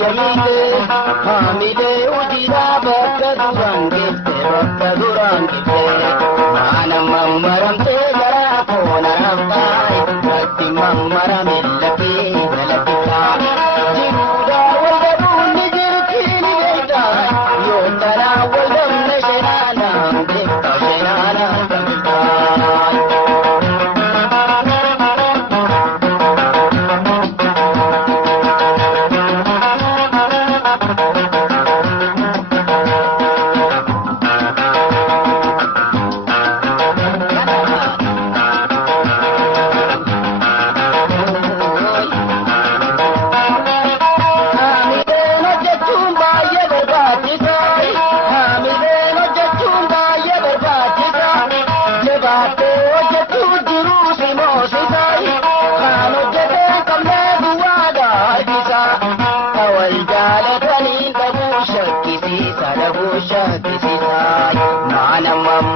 yamite hamile ujira bakka durangite mana mammaram te gara kona raftai rati mammaram illaki galakita jiruda walda bunni jirkini gaita yotara walda nashana dekta shenana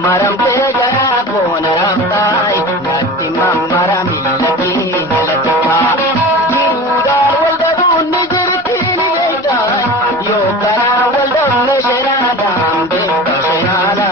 maram te gara kona raftai natti mammaram illaki galakita jiruda walda bunni jirkini gaita yokara walda nashana dekta shenana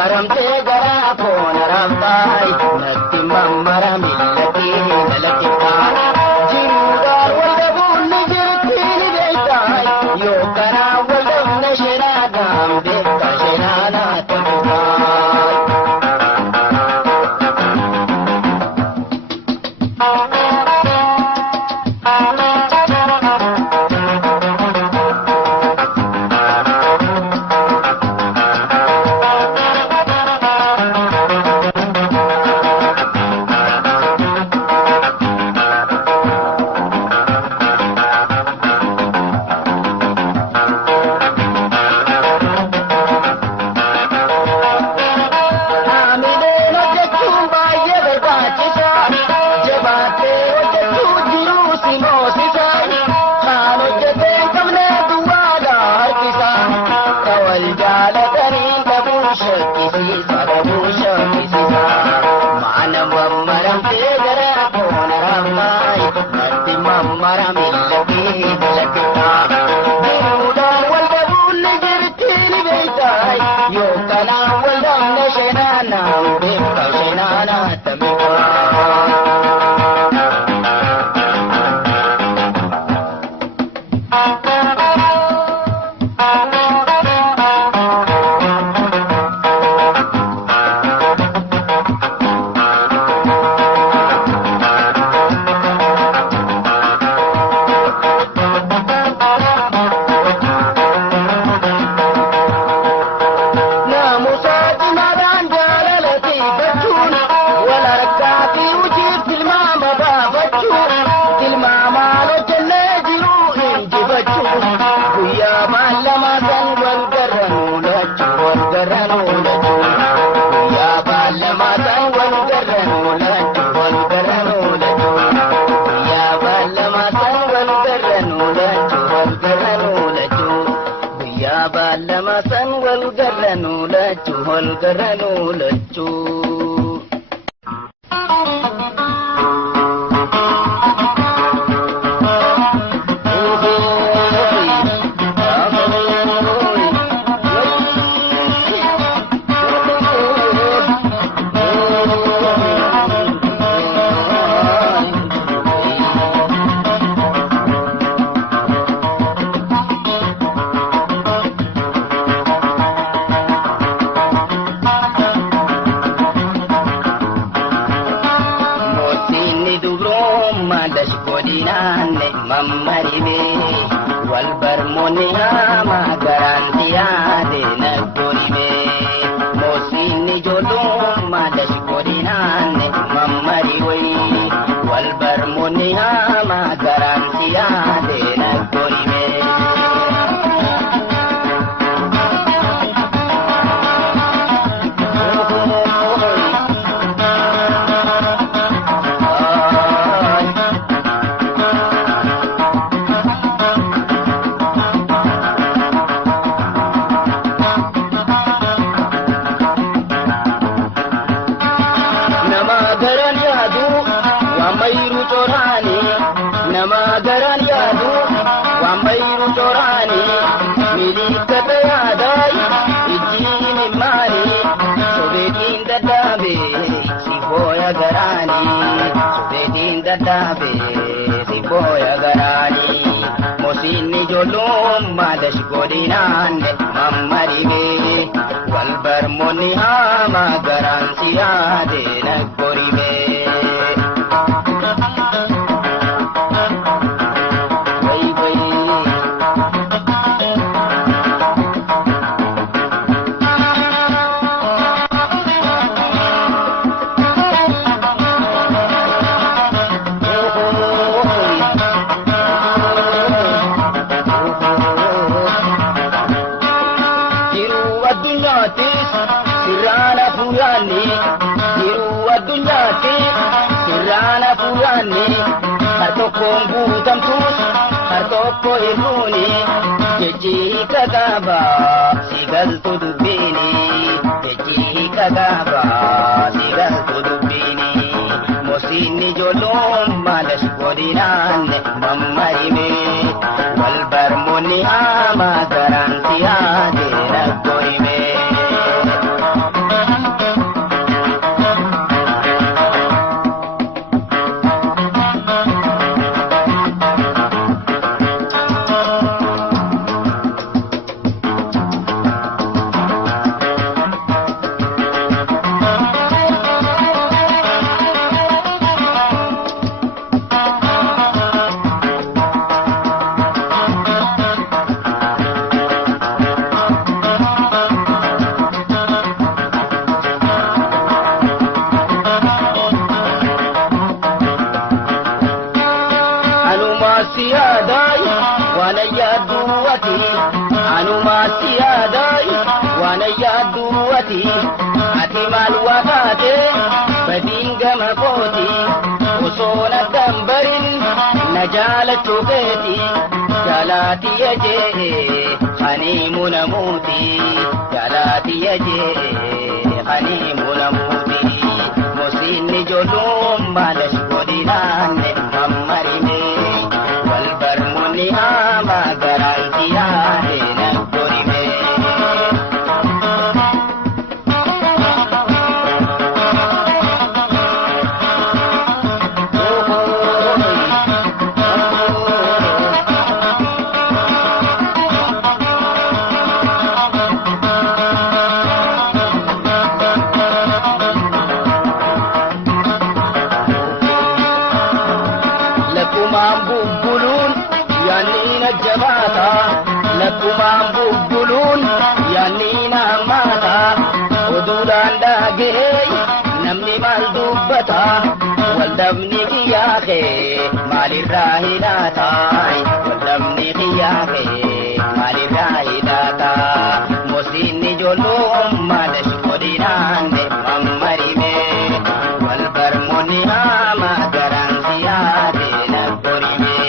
maram te gara kona raftai natti mammaram illaki galakita jiruda walda bunni jirkini gaita yokara walda nashana dekta shenana والقرن لجو madas godinanne mammarime wal barmoni hama garantiade nagorime mosinni jolum madas godinanne mammariwe wal barmoni hama garantiade nagorime dabe si boya garani mosinni jolum madas godinanne mammaribe wal barmoni hama garantiade nagoribe hartoko iruni jeji kagaba sigal tudubini jeji kagaba sigal tudubini mosinni jolum madas godinanne mammarime wal barmoni hama garantiade nagorime atimal wafate badinga makoti usona dambarin najala chuketi jalati yaje hanimuna muti jalati yaje hanimuna muti mosinni jolum madas godinanne mammarime wal barmoni hama garantiade nagorime والدمني خياخي مال الراهناتاي والدمني خياخي مال الراهناتاي موسيني جلوم مالش قدينان ممريمي والبرموني هاما garantiade nagorime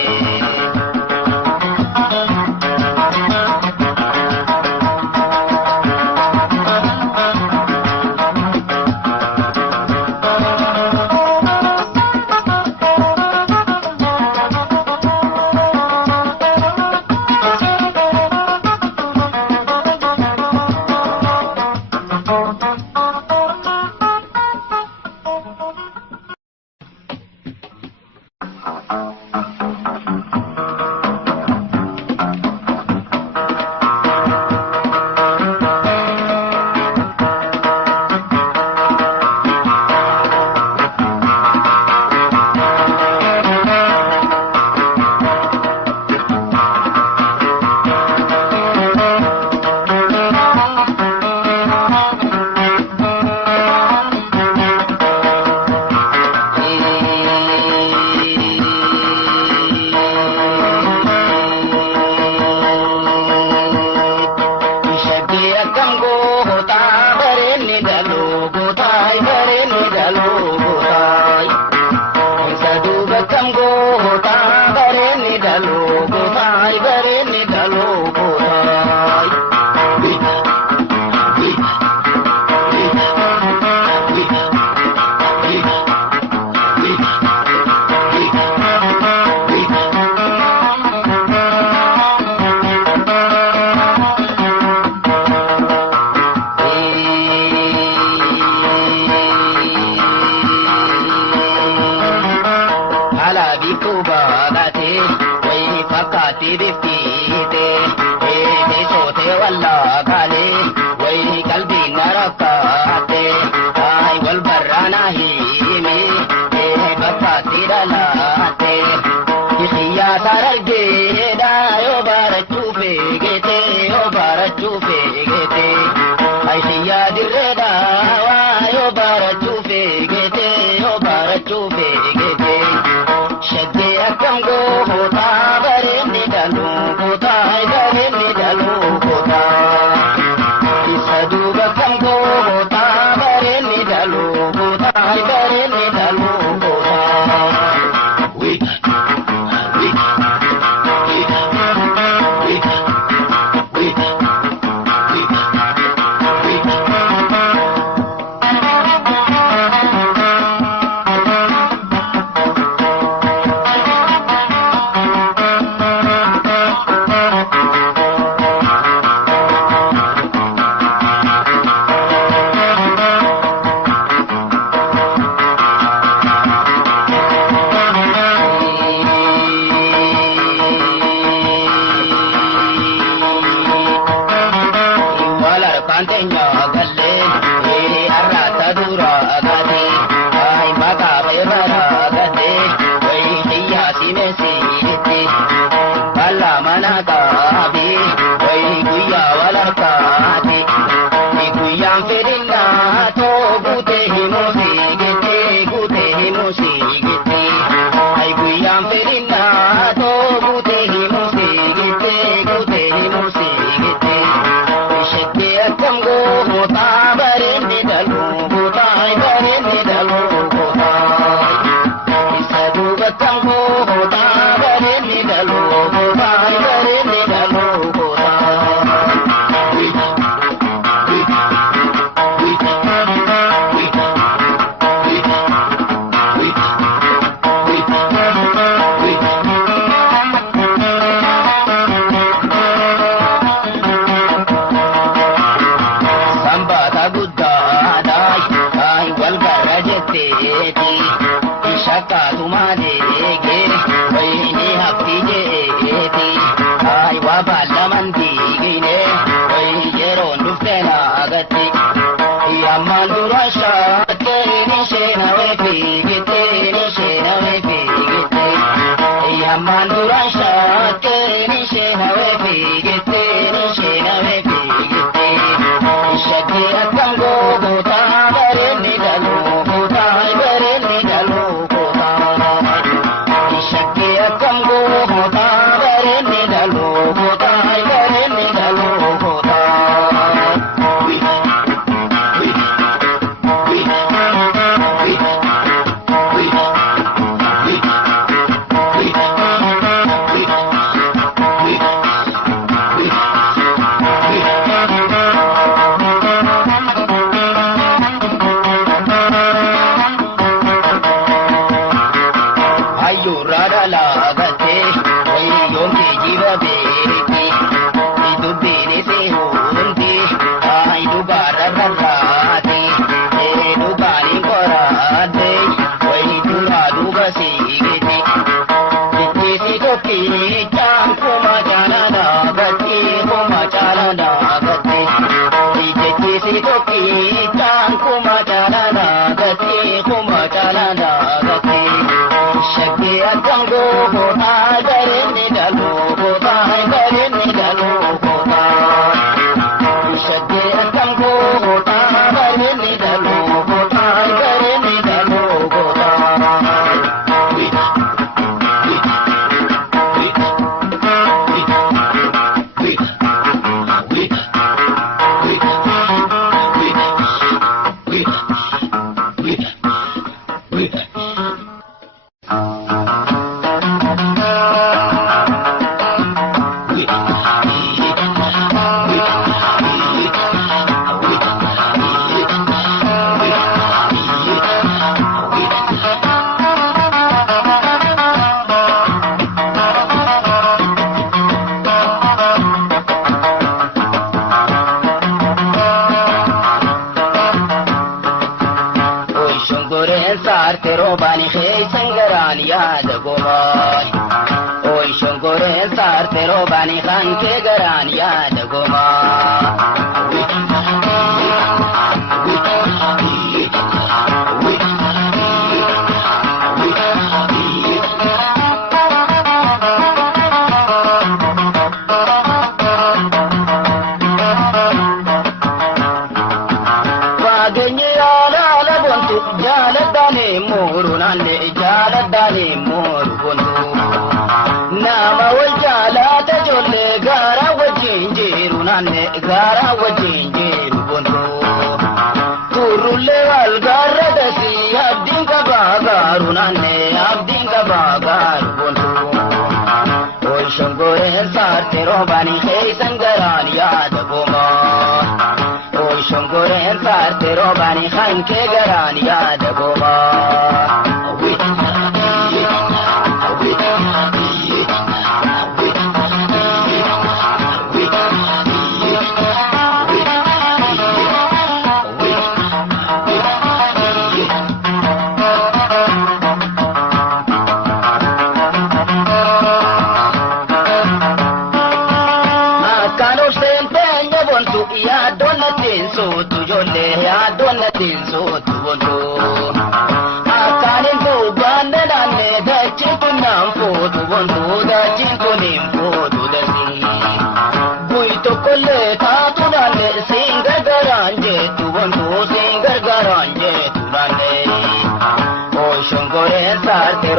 باغاتي ويفكاتي دفتيتي صوتي ولا قالي وقلبي نركاتي والبرانا هيمي بكاتي دلاتي يخيا سار الجيدا يوبارتشو في جيتي يوبارتشو في جيتي خيا دردا ويوبارتشو في جيتي يوبارتشو في جيتي شدي أكم غوتا بريني دلو غوتا بريني دلو غوتا يسدو بكم غوتا بريني دلو غوتا بريني دلو غوتا garaan yaada gomaa oy shongoreen saarte roobani kan kee garaan yaada gomaa gara wajin jiru bonto turulle wal garada si abdin ka bagaru nanne abdin ka bagaru bonto oy shongore saarte robani hey sangaran yaad goma oy shongore saarte robani khan ke garan yaad goma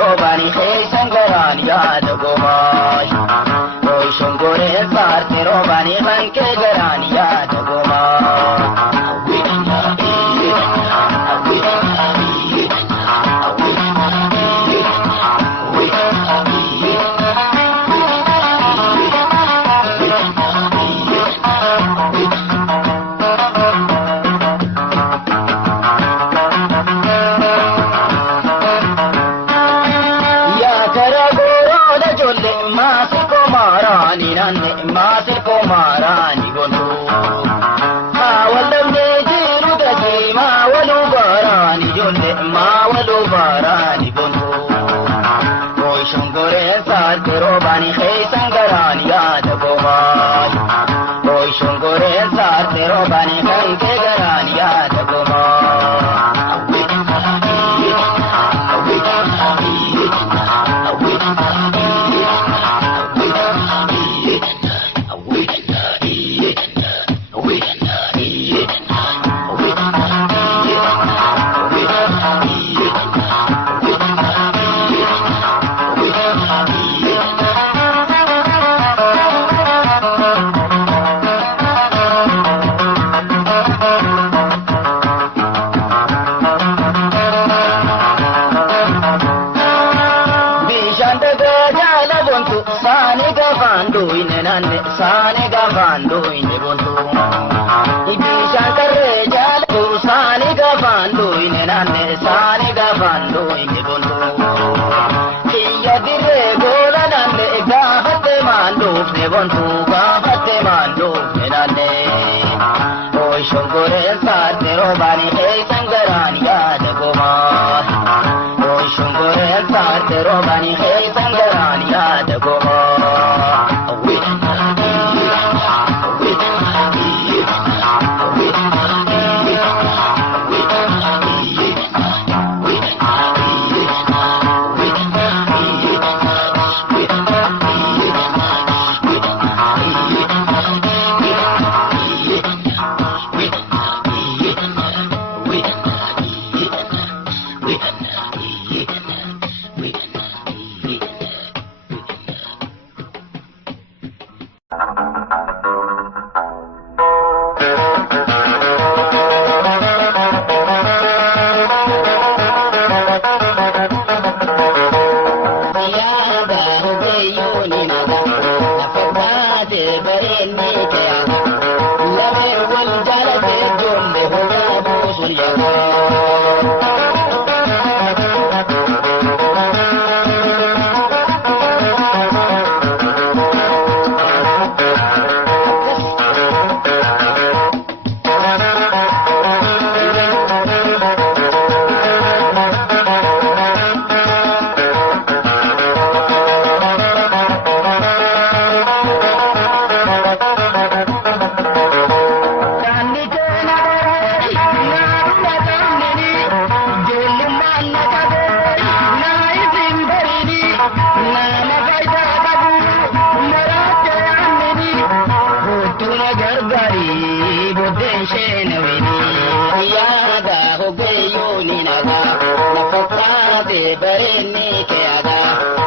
robani hey sangaran yaad gomay oy shongore saarte robani kan ke garan yaad robani hey sangaran yaad gomay oy shongore saarte robani kan ke garan yaad shongore saarte robani hey sangaran yaad gomay oy shongore saarte robani hey sangaran yaad بريني كيادا